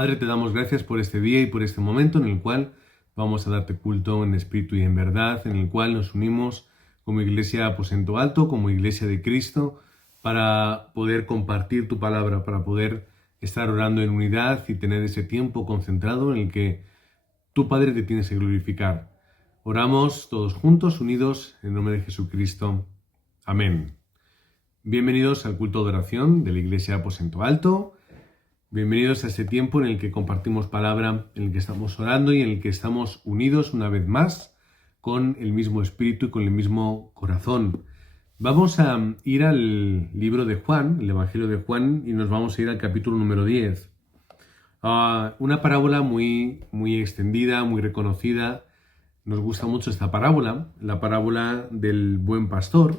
Padre, te damos gracias por este día y por este momento en el cual vamos a darte culto en espíritu y en verdad, en el cual nos unimos como Iglesia Aposento Alto, como Iglesia de Cristo, para poder compartir tu palabra, para poder estar orando en unidad y tener ese tiempo concentrado en el que tu Padre te tienes que glorificar. Oramos todos juntos, unidos, en nombre de Jesucristo. Amén. Bienvenidos al culto de oración de la Iglesia Aposento Alto. Bienvenidos a este tiempo en el que compartimos palabra, en el que estamos orando y en el que estamos unidos una vez más con el mismo espíritu y con el mismo corazón. Vamos a ir al libro de Juan, el Evangelio de Juan, y nos vamos a ir al capítulo número 10. Una parábola muy extendida, muy reconocida. Nos gusta mucho esta parábola, la parábola del buen pastor.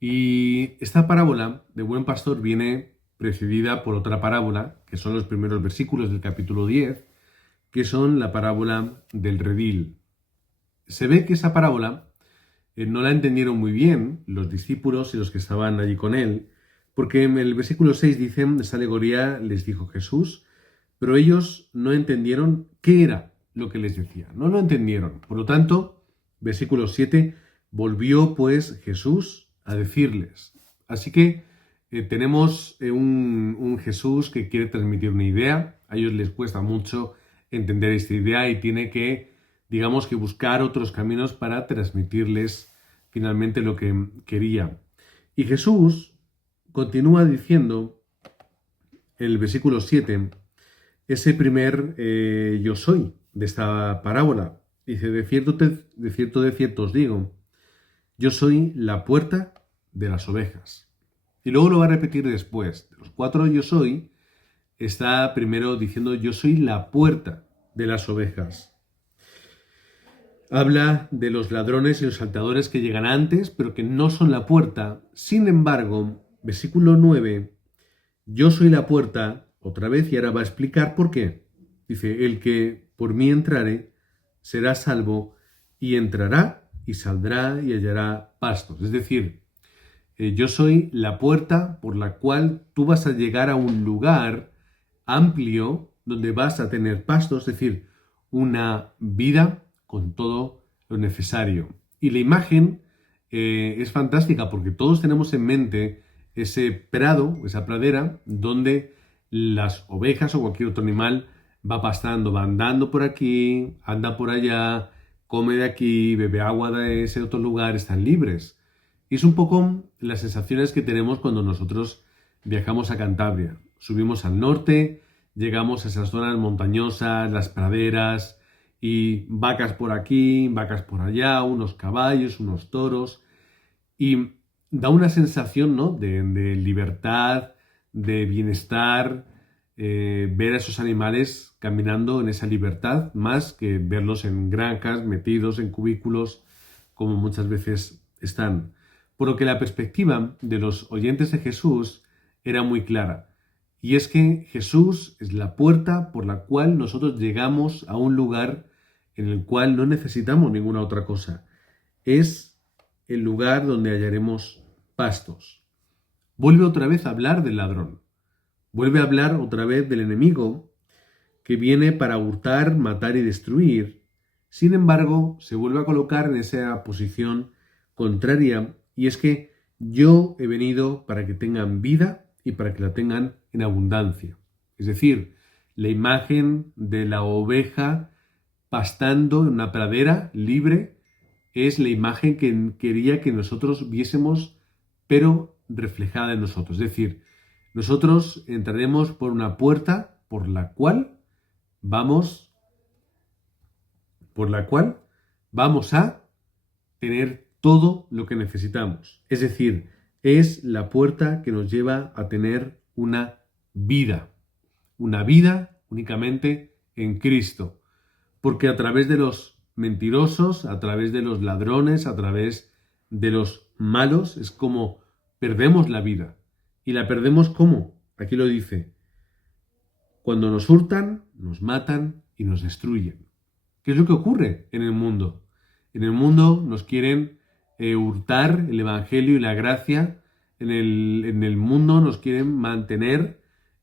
Y esta parábola del buen pastor viene precedida por otra parábola, que son los primeros versículos del capítulo 10, que son la parábola del redil. Se ve que esa parábola no la entendieron muy bien los discípulos y los que estaban allí con él, porque en el versículo 6 dicen, esa alegoría les dijo Jesús, pero ellos no entendieron qué era lo que les decía, no lo entendieron. Por lo tanto, versículo 7, volvió pues Jesús a decirles. Así que tenemos un Jesús que quiere transmitir una idea, a ellos les cuesta mucho entender esta idea y tiene que, digamos, que buscar otros caminos para transmitirles finalmente lo que quería. Y Jesús continúa diciendo, el versículo 7, ese primer yo soy de esta parábola. Dice, de cierto os digo, yo soy la puerta de las ovejas. Y luego lo va a repetir después. De los 4 yo soy, está primero diciendo yo soy la puerta de las ovejas. Habla de los ladrones y los salteadores que llegan antes, pero que no son la puerta. Sin embargo, versículo 9, yo soy la puerta, otra vez, y ahora va a explicar por qué. Dice, el que por mí entrare será salvo, y entrará y saldrá y hallará pastos. Es decir, yo soy la puerta por la cual tú vas a llegar a un lugar amplio donde vas a tener pastos, es decir, una vida con todo lo necesario. Y la imagen es fantástica porque todos tenemos en mente ese prado, esa pradera, donde las ovejas o cualquier otro animal va pastando, va andando por aquí, anda por allá, come de aquí, bebe agua de ese otro lugar, están libres. Y es un poco las sensaciones que tenemos cuando nosotros viajamos a Cantabria. Subimos al norte, llegamos a esas zonas montañosas, las praderas, y vacas por aquí, vacas por allá, unos caballos, unos toros, y da una sensación, ¿no?, de libertad, de bienestar, ver a esos animales caminando en esa libertad, más que verlos en granjas, metidos en cubículos, como muchas veces están. Por lo que la perspectiva de los oyentes de Jesús era muy clara. Y es que Jesús es la puerta por la cual nosotros llegamos a un lugar en el cual no necesitamos ninguna otra cosa. Es el lugar donde hallaremos pastos. Vuelve otra vez a hablar del ladrón. Vuelve a hablar otra vez del enemigo que viene para hurtar, matar y destruir. Sin embargo, se vuelve a colocar en esa posición contraria, y es que yo he venido para que tengan vida y para que la tengan en abundancia. Es decir, la imagen de la oveja pastando en una pradera libre es la imagen que quería que nosotros viésemos, pero reflejada en nosotros. Es decir, nosotros entraremos por una puerta por la cual vamos a tener todo lo que necesitamos. Es decir, es la puerta que nos lleva a tener una vida únicamente en Cristo. Porque a través de los mentirosos, a través de los ladrones, a través de los malos, es como perdemos la vida. ¿Y la perdemos cómo? Aquí lo dice. Cuando nos hurtan, nos matan y nos destruyen. ¿Qué es lo que ocurre en el mundo? En el mundo nos quieren hurtar el evangelio y la gracia. En el mundo nos quieren mantener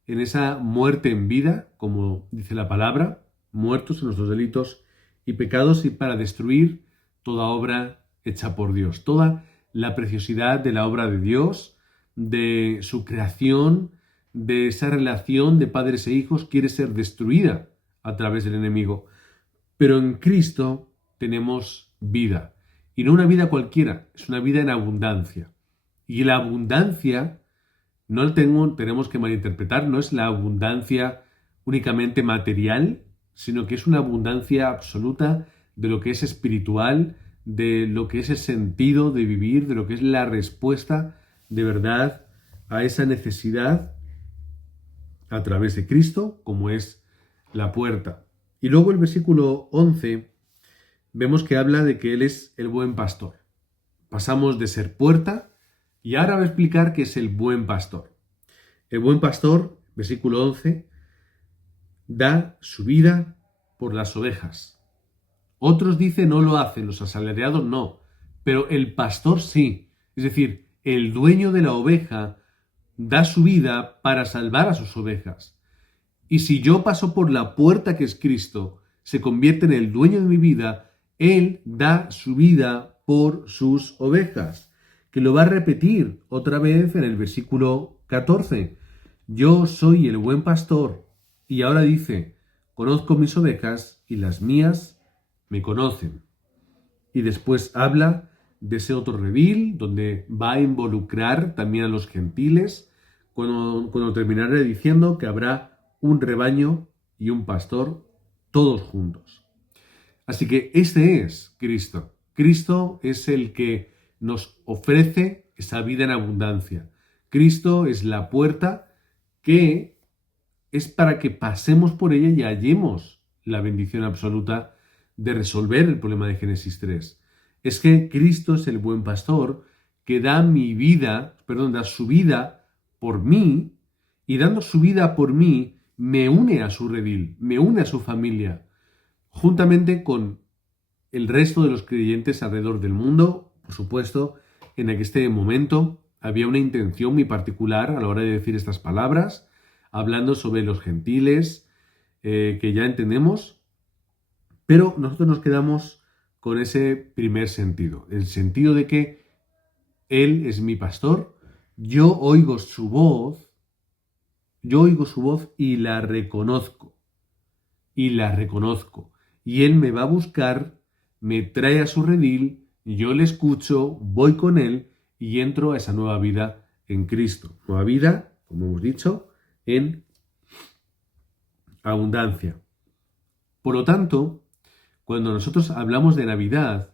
en esa muerte en vida, como dice la palabra, muertos en nuestros delitos y pecados, y para destruir toda obra hecha por Dios, toda la preciosidad de la obra de Dios, de su creación, de esa relación de padres e hijos, quiere ser destruida a través del enemigo. Pero en Cristo tenemos vida, y no una vida cualquiera, es una vida en abundancia. Y la abundancia no tenemos que malinterpretar, no es la abundancia únicamente material, sino que es una abundancia absoluta de lo que es espiritual, de lo que es el sentido de vivir, de lo que es la respuesta de verdad a esa necesidad a través de Cristo, como es la puerta. Y luego el versículo 11, vemos que habla de que Él es el buen pastor. Pasamos de ser puerta y ahora va a explicar qué es el buen pastor. El buen pastor, versículo 11, da su vida por las ovejas. Otros dicen no lo hacen, los asalariados no, pero el pastor sí. Es decir, el dueño de la oveja da su vida para salvar a sus ovejas. Y si yo paso por la puerta que es Cristo, se convierte en el dueño de mi vida, Él da su vida por sus ovejas. Que lo va a repetir otra vez en el versículo 14. Yo soy el buen pastor. Y ahora dice, conozco mis ovejas y las mías me conocen. Y después habla de ese otro redil, donde va a involucrar también a los gentiles, cuando terminará diciendo que habrá un rebaño y un pastor, todos juntos. Así que este es Cristo. Cristo es el que nos ofrece esa vida en abundancia. Cristo es la puerta que es para que pasemos por ella y hallemos la bendición absoluta de resolver el problema de Génesis 3. Es que Cristo es el buen pastor que da su vida por mí, y dando su vida por mí, me une a su redil, me une a su familia, juntamente con el resto de los creyentes alrededor del mundo. Por supuesto, en este momento había una intención muy particular a la hora de decir estas palabras, hablando sobre los gentiles, que ya entendemos, pero nosotros nos quedamos con ese primer sentido, el sentido de que Él es mi pastor, yo oigo su voz y la reconozco, y Él me va a buscar, me trae a su redil, yo le escucho, voy con Él y entro a esa nueva vida en Cristo. Nueva vida, como hemos dicho, en abundancia. Por lo tanto, cuando nosotros hablamos de Navidad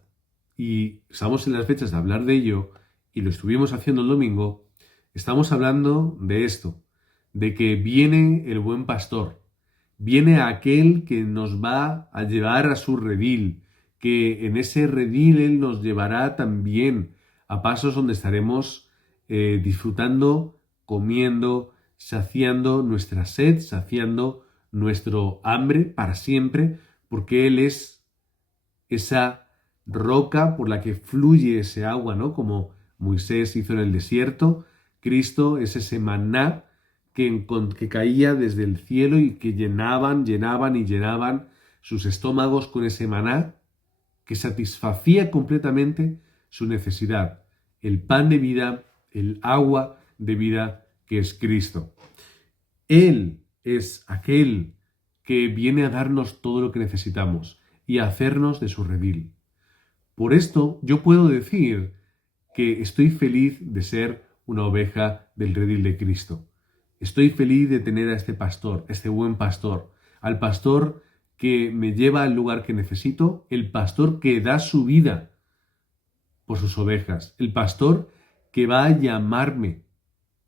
y estamos en las fechas de hablar de ello, y lo estuvimos haciendo el domingo, estamos hablando de esto, de que viene el buen pastor, viene aquel que nos va a llevar a su redil, que en ese redil Él nos llevará también a pasos donde estaremos disfrutando, comiendo, saciando nuestra sed, saciando nuestro hambre para siempre, porque Él es esa roca por la que fluye ese agua, ¿no? Como Moisés hizo en el desierto, Cristo es ese maná que caía desde el cielo y que llenaban sus estómagos con ese maná que satisfacía completamente su necesidad, el pan de vida, el agua de vida que es Cristo. Él es aquel que viene a darnos todo lo que necesitamos y a hacernos de su redil. Por esto yo puedo decir que estoy feliz de ser una oveja del redil de Cristo. Estoy feliz de tener a este pastor, este buen pastor, al pastor que me lleva al lugar que necesito, el pastor que da su vida por sus ovejas, el pastor que va a llamarme.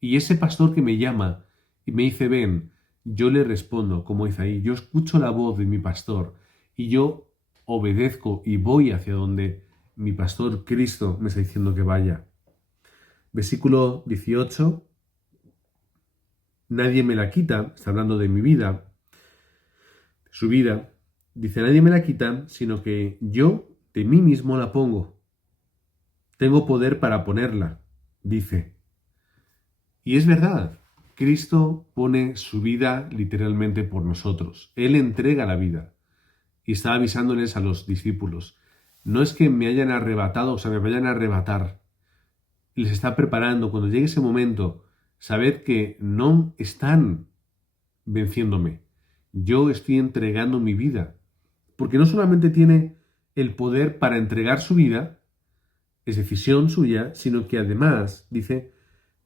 Y ese pastor que me llama y me dice, ven, yo le respondo, como dice ahí, yo escucho la voz de mi pastor y yo obedezco y voy hacia donde mi pastor Cristo me está diciendo que vaya. Versículo 18. Nadie me la quita, está hablando de mi vida, su vida. Dice, nadie me la quita, sino que yo de mí mismo la pongo. Tengo poder para ponerla, dice. Y es verdad, Cristo pone su vida literalmente por nosotros. Él entrega la vida. Y está avisándoles a los discípulos. No es que me hayan arrebatado, o sea, me vayan a arrebatar. Les está preparando. Cuando llegue ese momento, sabed que no están venciéndome. Yo estoy entregando mi vida. Porque no solamente tiene el poder para entregar su vida, es decisión suya, sino que además dice,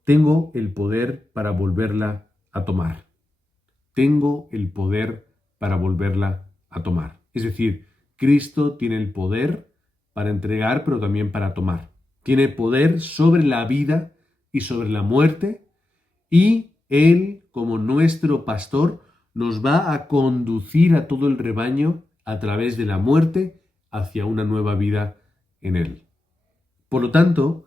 tengo el poder para volverla a tomar. Tengo el poder para volverla a tomar. Es decir, Cristo tiene el poder para entregar, pero también para tomar. Tiene poder sobre la vida y sobre la muerte, y Él, como nuestro pastor, nos va a conducir a todo el rebaño a través de la muerte hacia una nueva vida en Él. Por lo tanto,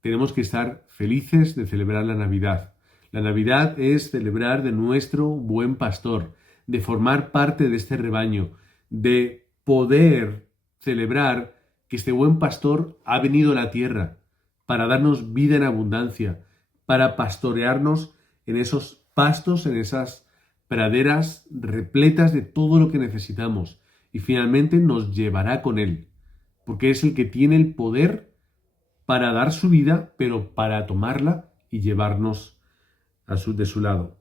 tenemos que estar felices de celebrar la Navidad. La Navidad es celebrar de nuestro buen pastor, de formar parte de este rebaño, de poder celebrar que este buen pastor ha venido a la tierra para darnos vida en abundancia, para pastorearnos en esos pastos, en esas praderas repletas de todo lo que necesitamos, y finalmente nos llevará con él, porque es el que tiene el poder para dar su vida, pero para tomarla y llevarnos de su lado.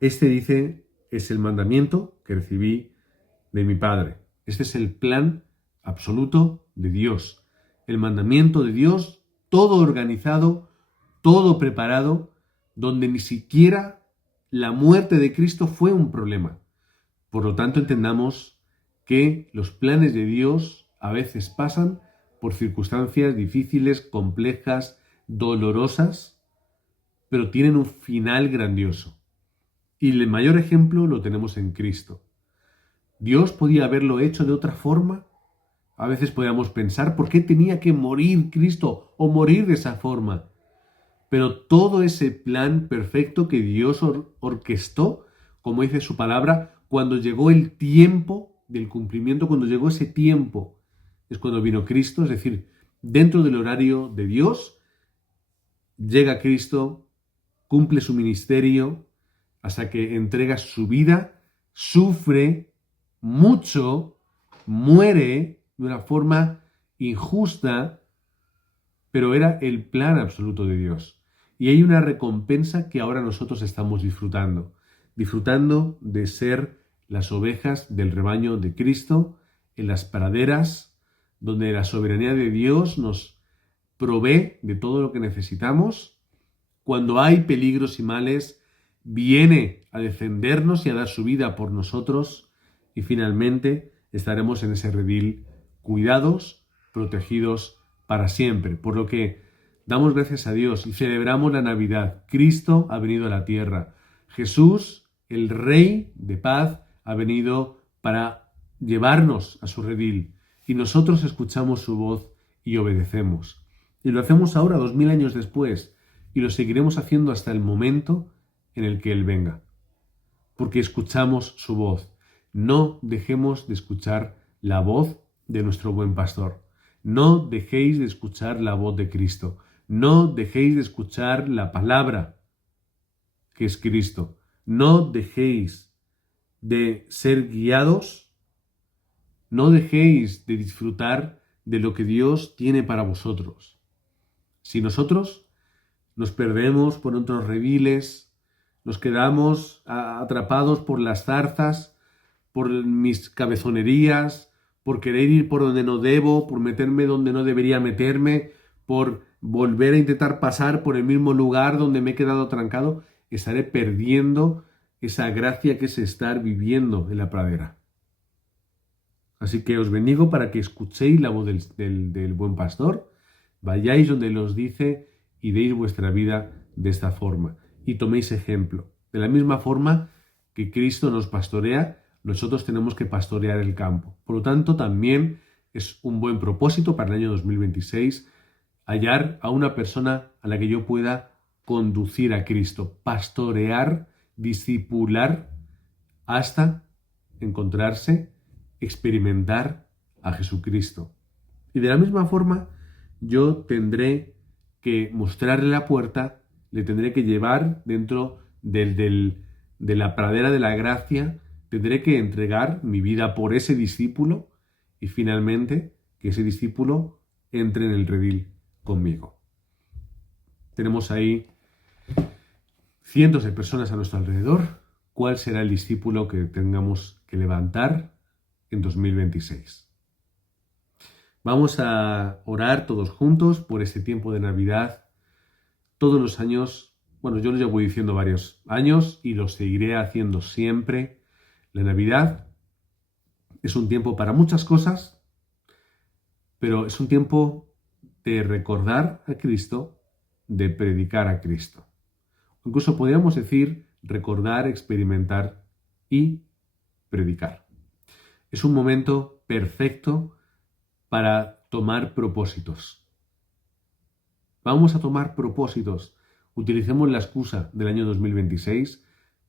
Este, dice, es el mandamiento que recibí de mi Padre. Este es el plan absoluto de Dios. El mandamiento de Dios, todo organizado, todo preparado, donde ni siquiera la muerte de Cristo fue un problema. Por lo tanto, entendamos que los planes de Dios a veces pasan por circunstancias difíciles, complejas, dolorosas, pero tienen un final grandioso. Y el mayor ejemplo lo tenemos en Cristo. ¿Dios podía haberlo hecho de otra forma? A veces podíamos pensar, ¿por qué tenía que morir Cristo o morir de esa forma? Pero todo ese plan perfecto que Dios orquestó, como dice su palabra, cuando llegó el tiempo del cumplimiento, cuando llegó ese tiempo, es cuando vino Cristo, es decir, dentro del horario de Dios, llega Cristo, cumple su ministerio, hasta que entrega su vida, sufre mucho, muere de una forma injusta, pero era el plan absoluto de Dios. Y hay una recompensa que ahora nosotros estamos disfrutando de ser las ovejas del rebaño de Cristo en las praderas, donde la soberanía de Dios nos provee de todo lo que necesitamos. Cuando hay peligros y males, viene a defendernos y a dar su vida por nosotros, y finalmente estaremos en ese redil cuidados, protegidos para siempre. Por lo que damos gracias a Dios y celebramos la Navidad. Cristo ha venido a la tierra. Jesús, el Rey de paz, ha venido para llevarnos a su redil, y nosotros escuchamos su voz y obedecemos. Y lo hacemos ahora, 2000 años después, y lo seguiremos haciendo hasta el momento en el que Él venga, porque escuchamos su voz. No dejemos de escuchar la voz de nuestro buen pastor. No dejéis de escuchar la voz de Cristo. No dejéis de escuchar la palabra que es Cristo. No dejéis de ser guiados. No dejéis de disfrutar de lo que Dios tiene para vosotros. Si nosotros nos perdemos por otros rediles, nos quedamos atrapados por las zarzas, por mis cabezonerías, por querer ir por donde no debo, por meterme donde no debería meterme, por volver a intentar pasar por el mismo lugar donde me he quedado trancado, estaré perdiendo esa gracia que es estar viviendo en la pradera. Así que os bendigo para que escuchéis la voz del buen pastor, vayáis donde Él os dice y deis vuestra vida de esta forma y toméis ejemplo. De la misma forma que Cristo nos pastorea, nosotros tenemos que pastorear el campo. Por lo tanto, también es un buen propósito para el año 2026 hallar a una persona a la que yo pueda conducir a Cristo, pastorear, discipular, hasta encontrarse, experimentar a Jesucristo. Y de la misma forma, yo tendré que mostrarle la puerta le tendré que llevar dentro de la pradera de la gracia, tendré que entregar mi vida por ese discípulo y finalmente que ese discípulo entre en el redil conmigo. Tenemos ahí cientos de personas a nuestro alrededor. ¿Cuál será el discípulo que tengamos que levantar en 2026? Vamos a orar todos juntos por este tiempo de Navidad. Todos los años, bueno, yo lo llevo diciendo varios años y lo seguiré haciendo siempre. La Navidad es un tiempo para muchas cosas, pero es un tiempo de recordar a Cristo, de predicar a Cristo. Incluso podríamos decir recordar, experimentar y predicar. Es un momento perfecto para tomar propósitos. Vamos a tomar propósitos. Utilicemos la excusa del año 2026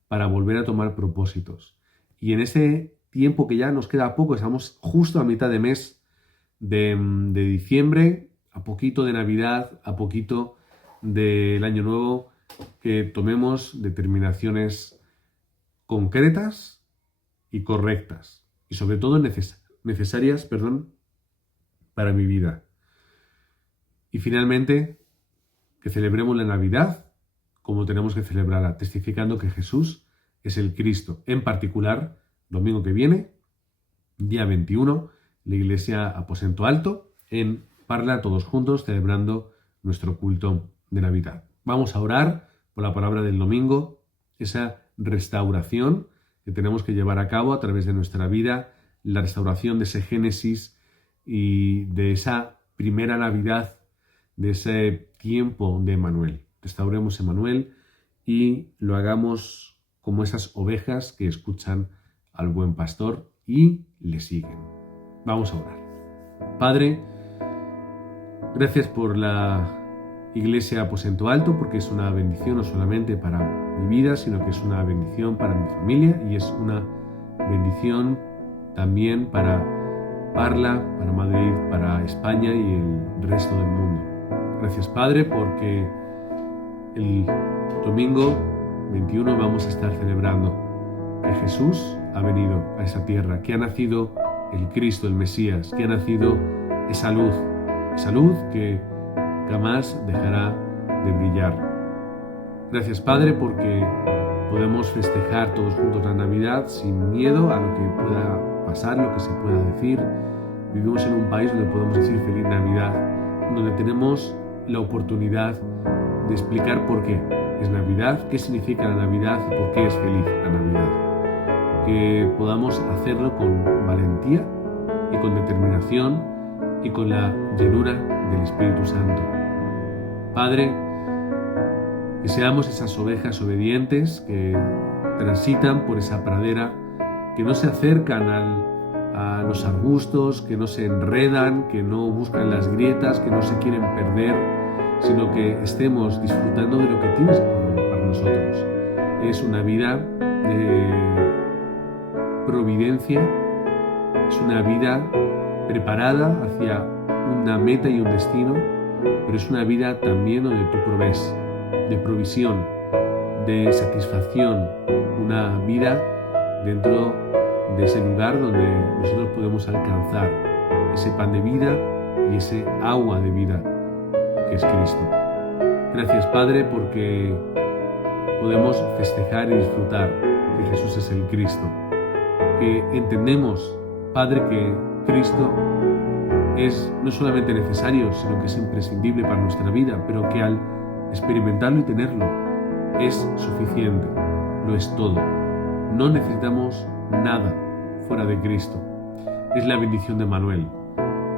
para volver a tomar propósitos. Y en ese tiempo que ya nos queda poco, estamos justo a mitad de mes de diciembre, a poquito de Navidad, a poquito del Año Nuevo, que tomemos determinaciones concretas y correctas y sobre todo necesarias, para mi vida. Y finalmente, que celebremos la Navidad como tenemos que celebrarla, testificando que Jesús es el Cristo. En particular, domingo que viene, día 21, la Iglesia Aposento Alto en Parla, todos juntos, celebrando nuestro culto de Navidad. Vamos a orar por la palabra del domingo, esa restauración que tenemos que llevar a cabo a través de nuestra vida, la restauración de ese Génesis y de esa primera Navidad, de ese tiempo de Emanuel. Restauremos Emanuel y lo hagamos como esas ovejas que escuchan al buen pastor y le siguen. Vamos a orar. Padre, gracias por la Iglesia Aposento Alto, porque es una bendición no solamente para mi vida, sino que es una bendición para mi familia y es una bendición también para Parla, para Madrid, para España y el resto del mundo. Gracias, Padre, porque el domingo 21 vamos a estar celebrando que Jesús ha venido a esa tierra, que ha nacido el Cristo, el Mesías, que ha nacido esa luz que jamás dejará de brillar. Gracias, Padre, porque podemos festejar todos juntos la Navidad sin miedo a lo que pueda pasar, lo que se pueda decir. Vivimos en un país donde podemos decir Feliz Navidad, donde tenemos la oportunidad de explicar por qué es Navidad, qué significa la Navidad y por qué es feliz la Navidad. Que podamos hacerlo con valentía y con determinación y con la llenura del Espíritu Santo. Padre, que seamos esas ovejas obedientes que transitan por esa pradera, que no se acercan a los arbustos, que no se enredan, que no buscan las grietas, que no se quieren perder, sino que estemos disfrutando de lo que tienes para nosotros. Es una vida de providencia, es una vida preparada hacia una meta y un destino, pero es una vida también donde tú provees, de provisión, de satisfacción, una vida dentro de ese lugar donde nosotros podemos alcanzar ese pan de vida y ese agua de vida que es Cristo. Gracias, Padre, porque podemos festejar y disfrutar que Jesús es el Cristo, que entendemos, Padre, que Cristo es no solamente necesario, sino que es imprescindible para nuestra vida, pero que al experimentarlo y tenerlo es suficiente, lo es todo. No necesitamos nada fuera de Cristo. Es la bendición de Manuel.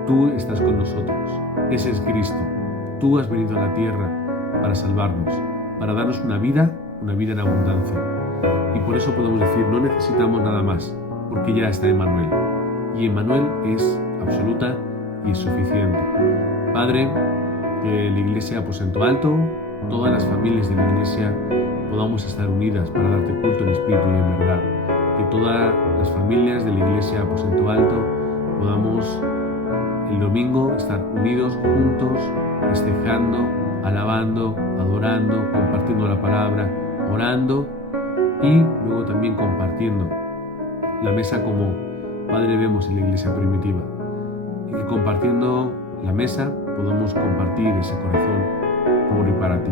Tú estás con nosotros. Ese es Cristo. Tú has venido a la tierra para salvarnos, para darnos una vida en abundancia. Y por eso podemos decir, no necesitamos nada más, porque ya está Emmanuel. Y Emmanuel es absoluta y es suficiente. Padre, que la Iglesia Aposento Alto, todas las familias de la Iglesia, podamos estar unidas para darte culto en espíritu y en verdad. Que todas las familias de la Iglesia Aposento Alto podamos el domingo estar unidos, juntos, festejando alabando, adorando, compartiendo la palabra, orando y luego también compartiendo la mesa como Padre vemos en la iglesia primitiva. Y que compartiendo la mesa podamos compartir ese corazón por y para ti.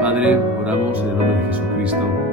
Padre, oramos en el nombre de Jesucristo.